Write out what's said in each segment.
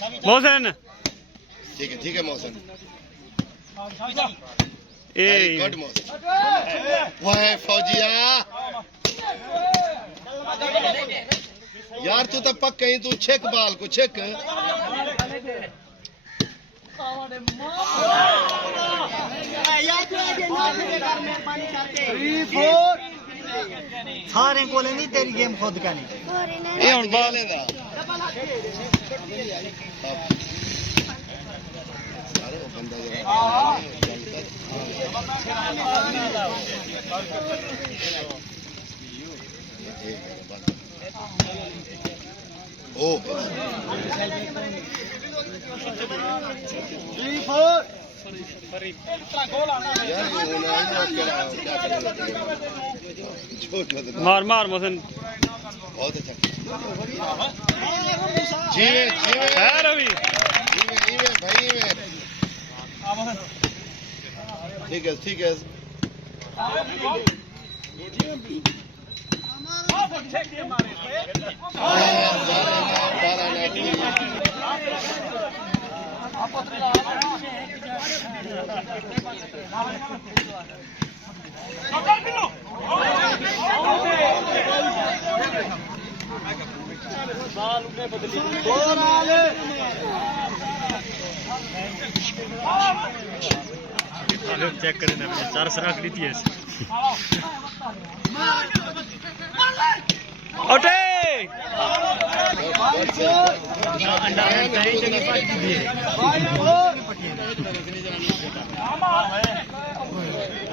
मोहसिन ठीक है Mohsin a good Mohsin वाह फौजिया यार तू तो पक कहीं तू छेक बाल को छेक सारे कोले नहीं तेरी गेम खुद का नहीं ये हुन बाल मार मार मोहसिन बहुत अच्छा जीवे जीवे है रवि जीवे जीवे भाई में ठीक है चेक करें ना 4 सराख ली थी ऐसे ओटे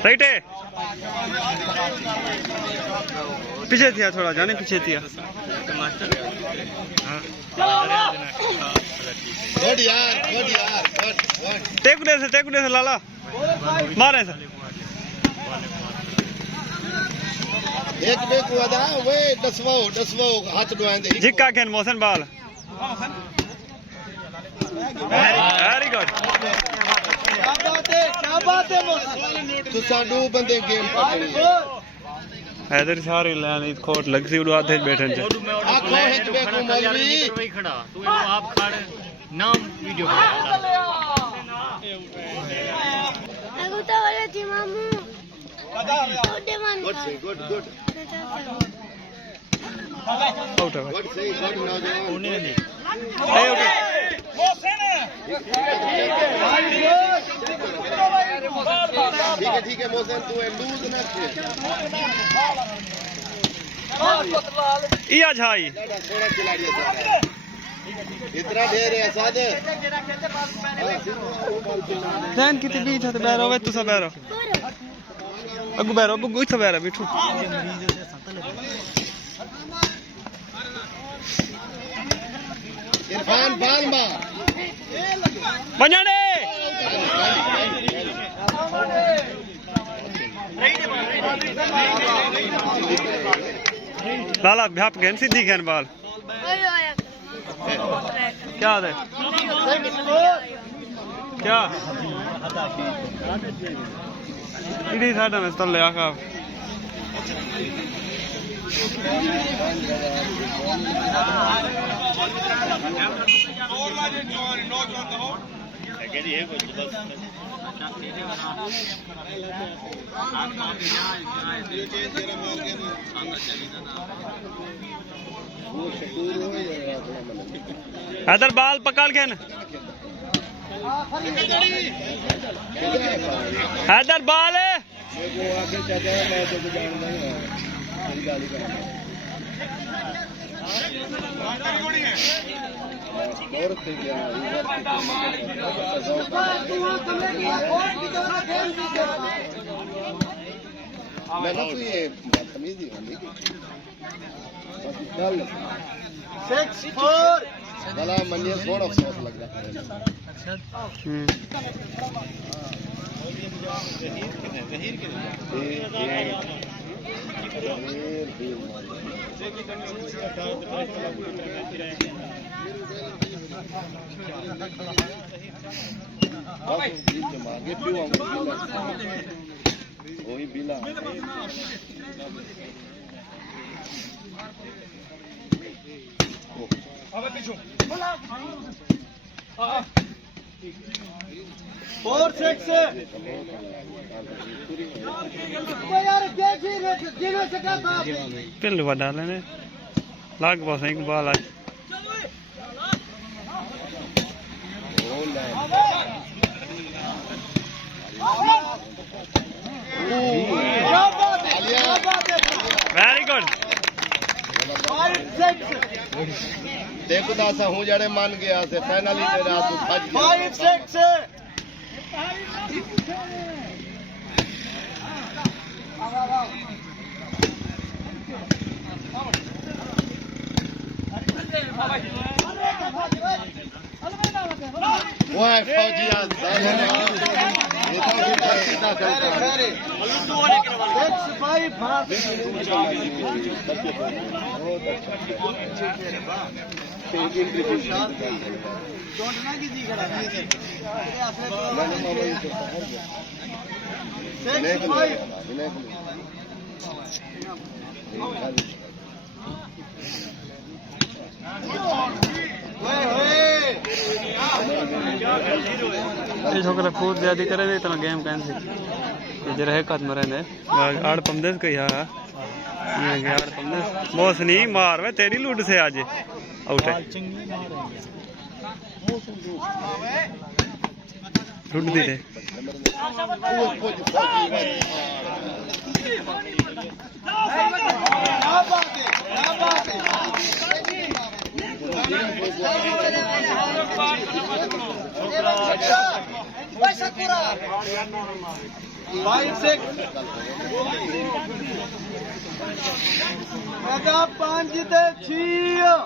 राइट है पीछे थिया थोड़ा जाने पीछे थिया गुड यार गुड टेकुडे से लाला मारे सर एक बे को आदा वे दसवाओ हाथ डुआएं दे जिक्का खेन मोहसिन बाल वेरी गुड क्या बात है तू साडू बंदे गेम पकड़ी इधर सारी लाइन खोट लग सी उड़ आधे बैठन च आखो हिच बे को मौलवी खड़ा तू आप खड़ नाम video aku tahu ada di mamu. Udah mana? Good out है गुड सही गुड नौजवान ए ओके ठीक है मोहसिन तू लूज ना खेल इया झाई थोड़ा खिलाड़ी है इतना ढेर है सादे ध्यान कितने बीच है बैरो वे तू सब बैरो अगु बैरो अगु इथे बैरो बिठू इरफान बाल मार बन्याने लाला भ्याप घेन सीधी घेन बाल क्या है क्या इडी साइड में तले आका हैदर बाल पकड़ के हैदर बाल मैं ना तू ये बदतमीजी होनी 6-4 भला मनिए थोड़ा अफसोस लग रहा है वही बिला 4-6 यार जीरो से क्या था पिल्लू डाले ने लाग बस एक बॉल आज वेरी गुड देखो दासा हूँ जड़े मान गया से फाइनली तेरा तू फट गया 5-6 वो है फौजिया ये छोकरा कूद ज्यादा करे दे इतना गेम कैंसिल ये जरा है कद मरे ने आड़ पंदे कही हा ये आड़ पंदे बॉस नहीं मार वे तेरी लूट से आज आउट है लूट दी थे पंज ते 6